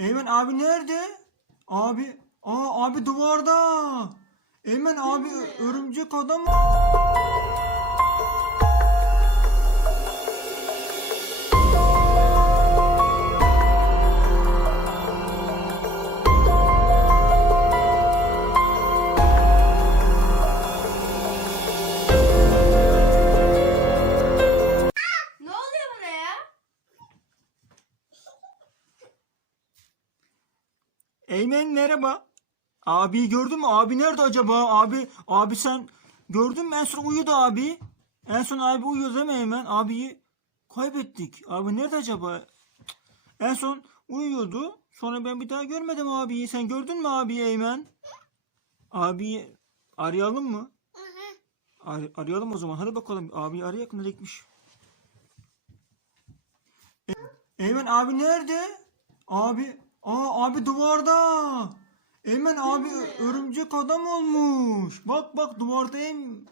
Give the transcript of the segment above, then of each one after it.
Eymen abi nerede? Abi, aa abi duvarda. Eymen abi örümcek adam. Eymen merhaba. Abi gördün mü? Abi nerede acaba? Abi, abi sen gördün mü? En son uyudu abi. En son abi uyuyor değil mi Eymen? Abiyi kaybettik. Abi nerede acaba? En son uyuyordu. Sonra ben bir daha görmedim abiyi. Sen gördün mü abiyi Eymen? Abiyi arayalım mı? Ar- arayalım o zaman. Hadi bakalım. Abi arayak nereye gitmiş? E- Eymen abi nerede? Abi, aa abi duvarda. Eymen abi örümcek adam olmuş. Bak bak duvardayım.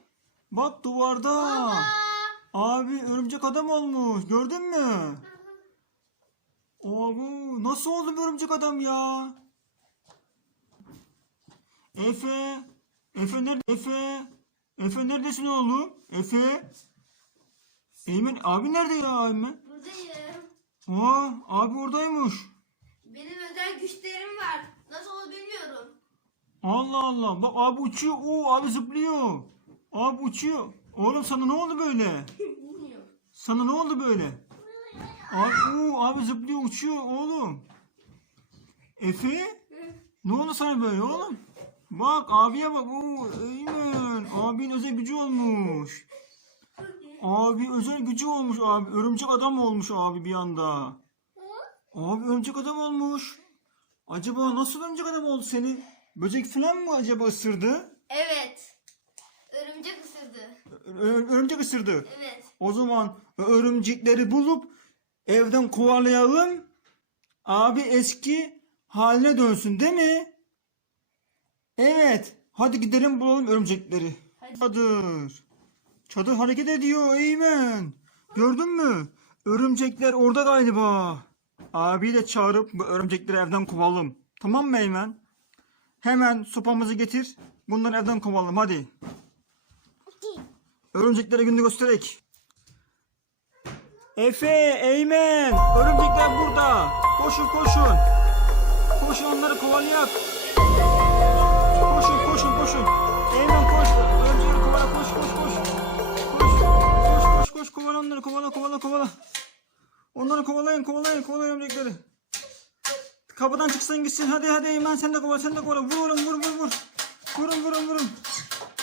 Bak duvarda. Abi örümcek adam olmuş. Gördün mü? Abi nasıl oldu bu örümcek adam ya? Efe. Efe nerede? Efe. Efe neredesin oğlum? Efe. Eymen abi nerede ya Eymen? Buradayım. Aa abi oradaymış. Güçlerim var. Nasıl olur bilmiyorum. Allah Allah. Bak abi uçuyor. Oo abi zıplıyor. Abi uçuyor. Oğlum sana ne oldu böyle? Bilmiyorum. Sana ne oldu böyle? Abi, oo, abi zıplıyor uçuyor oğlum. Efe? Ne oldu sana böyle oğlum? Bak abiye bak. Oo, Eymen. Abinin özel gücü olmuş. Abi özel gücü olmuş abi. Örümcek adam olmuş abi bir anda. Abi örümcek adam olmuş. Acaba nasıl örümcek adam oldu seni? Böcek falan mı acaba ısırdı? Evet. Örümcek ısırdı. Ö- örümcek ısırdı. Evet. O zaman örümcekleri bulup evden kovalayalım. Abi eski haline dönsün değil mi? Evet. Hadi gidelim bulalım örümcekleri. Hadi. Çadır. Çadır hareket ediyor Eymen. Gördün mü? Örümcekler orada galiba. Abi de çağırıp bu örümcekleri evden kovalım. Tamam mı Eymen? Hemen sopamızı getir. Bunları evden kovalım hadi. Örümceklere gününü gösterek. Efe, Eymen, örümcekler burada. Koşun koşun. Koşun onları kovalayak. Koşun koşun koşun. Eymen koş. Örümcekleri kovala koş koş koş. Koş koş koş koş kovala onları kovala kovala kovala. Onları kovalayın kovalayın kovalayın örümcekleri. Kapıdan çıksın gitsin hadi hadi Eymen sen de kovala sen de kovala. Vur oğlum vur vur vur. Vurun vurun vurun.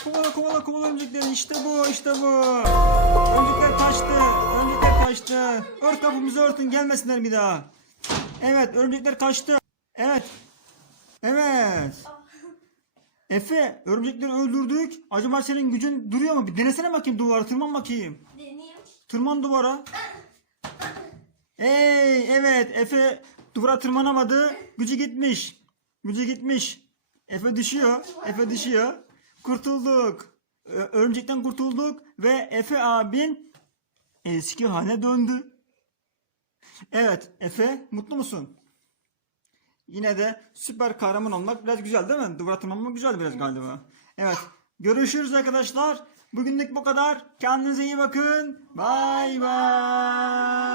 Kovala kovala kovala örümcekleri işte bu işte bu. Örümcekler kaçtı. Örümcekler kaçtı. Ört kapımızı örtün gelmesinler bir daha. Evet örümcekler kaçtı. Evet. Evet. Efe örümcekleri öldürdük. Acaba senin gücün duruyor mu? Bir denesene bakayım duvara tırman bakayım. Deneyeyim. Tırman duvara. Hey evet Efe duvara tırmanamadı. Gücü gitmiş. Gücü gitmiş. Efe düşüyor. Efe düşüyor. Kurtulduk. Örümcekten kurtulduk ve Efe abin eski haline döndü. Evet Efe mutlu musun? Yine de süper kahraman olmak biraz güzel değil mi? Duvara tırmanmak güzel biraz galiba. Evet. Görüşürüz arkadaşlar. Bugünlük bu kadar. Kendinize iyi bakın. Bay bay.